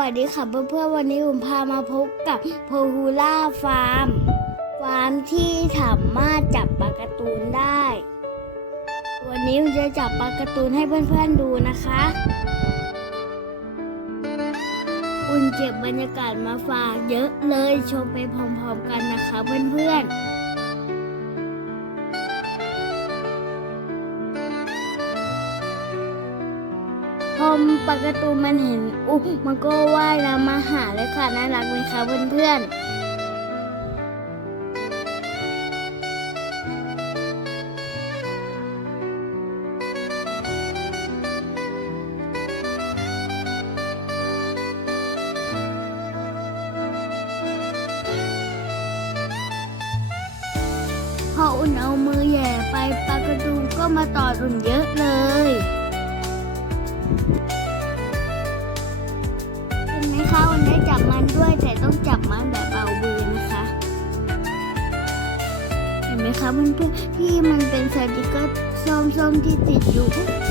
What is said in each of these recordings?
วัสดีค่ะเพื่อนๆวันนี้ผมพามาพบกับโพฮูล่าฟาร์ม ฟาร์มที่สามารถจับปลากร์ตูนได้ วันนี้ผมจะจับปลากร์ตูนให้เพื่อนๆดูนะคะอุ่นเก็บบรรยากาศมาฝากเยอะเลยชมไปพร้อมๆกันนะคะเพื่อนๆ พอปลากร์ตูมันเห็นอุ๊บมันก็ว่ายน้ำมาหาเลยค่ะน่ารักไหมคะเพื่อนๆพออุ่นเอามือแย่ไปปลากร์ตูก็มาตอดอุ่นเยอะเลย ไหมคะเพื่อนๆที่มันเป็นสติกเกอร์ส้มๆที่ติดอยู่โอ้โห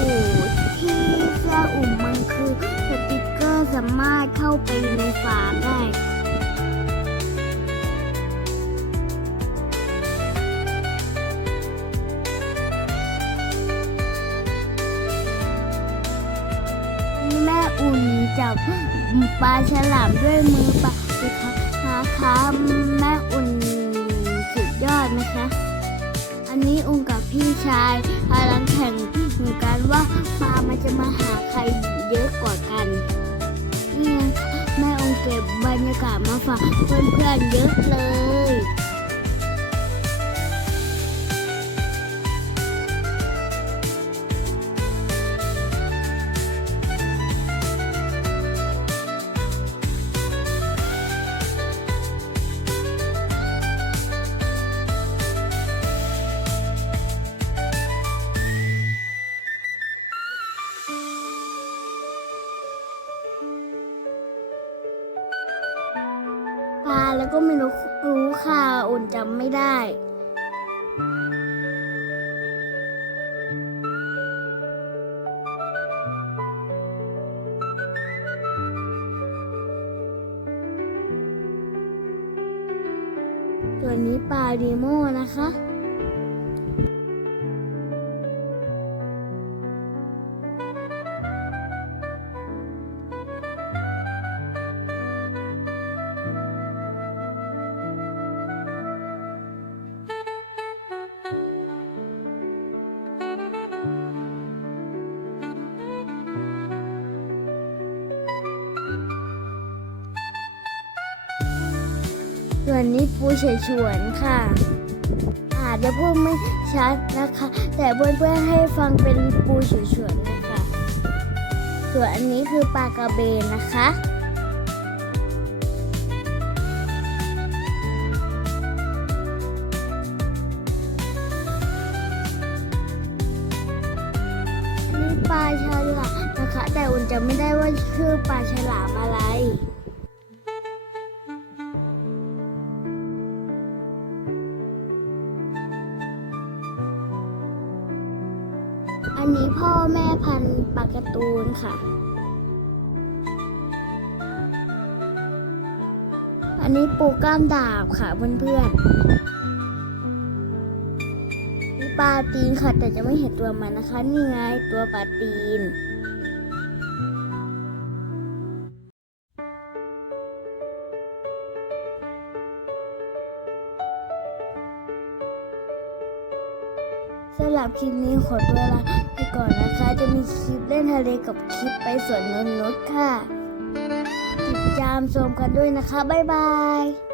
ที่เสื้ออุ่มมันคือสติกเกอร์สามารถเข้าไปในฟาร์มได้แม่อุ่นจับปลาฉลามด้วยมือเปล่าเลยค่ะคะแม่อุ่น ยอดไหมคะ อันนี้องค์กับพี่ชายกำลังแข่งเหมือนกันว่าปลามันจะมาหาใครเยอะกว่ากัน นี่ไงแม่องค์เก็บบรรยากาศมาฝากเพื่อนๆเยอะเลย ลาแล้วก็ไม่รู้รู้ค่ะอุ่นจำไม่ได้ตัวนี้ปลาดีโมนะคะ ส่วนนี้ปูเฉยฉวนค่ะ อาจจะพูดไม่ชัดนะคะ แต่เพื่อนๆให้ฟังเป็นปูเฉยฉวนนะคะ ส่วนอันนี้คือปลากระเบนนะคะอันนี้ปลาฉลามนะคะ แต่อุ่นจะไม่ได้ว่าชื่อปลาฉลามอะไร อันนี้พ่อแม่พันปลาการ์ตูนค่ะ อันนี้ปูก้ามดาบค่ะเพื่อนๆนี่ปลาตีนค่ะแต่จะไม่เห็นตัวมันนะคะ นี่ไงตัวปลาตีนำหรับคลิปนี้ขอตัวลาไปก่อนนะคะ จะมีคลิปเล่นทะเลกับคลิปไปสวนนนนุษค่ะ ติดตามชมกันด้วยนะคะ บ๊ายบาย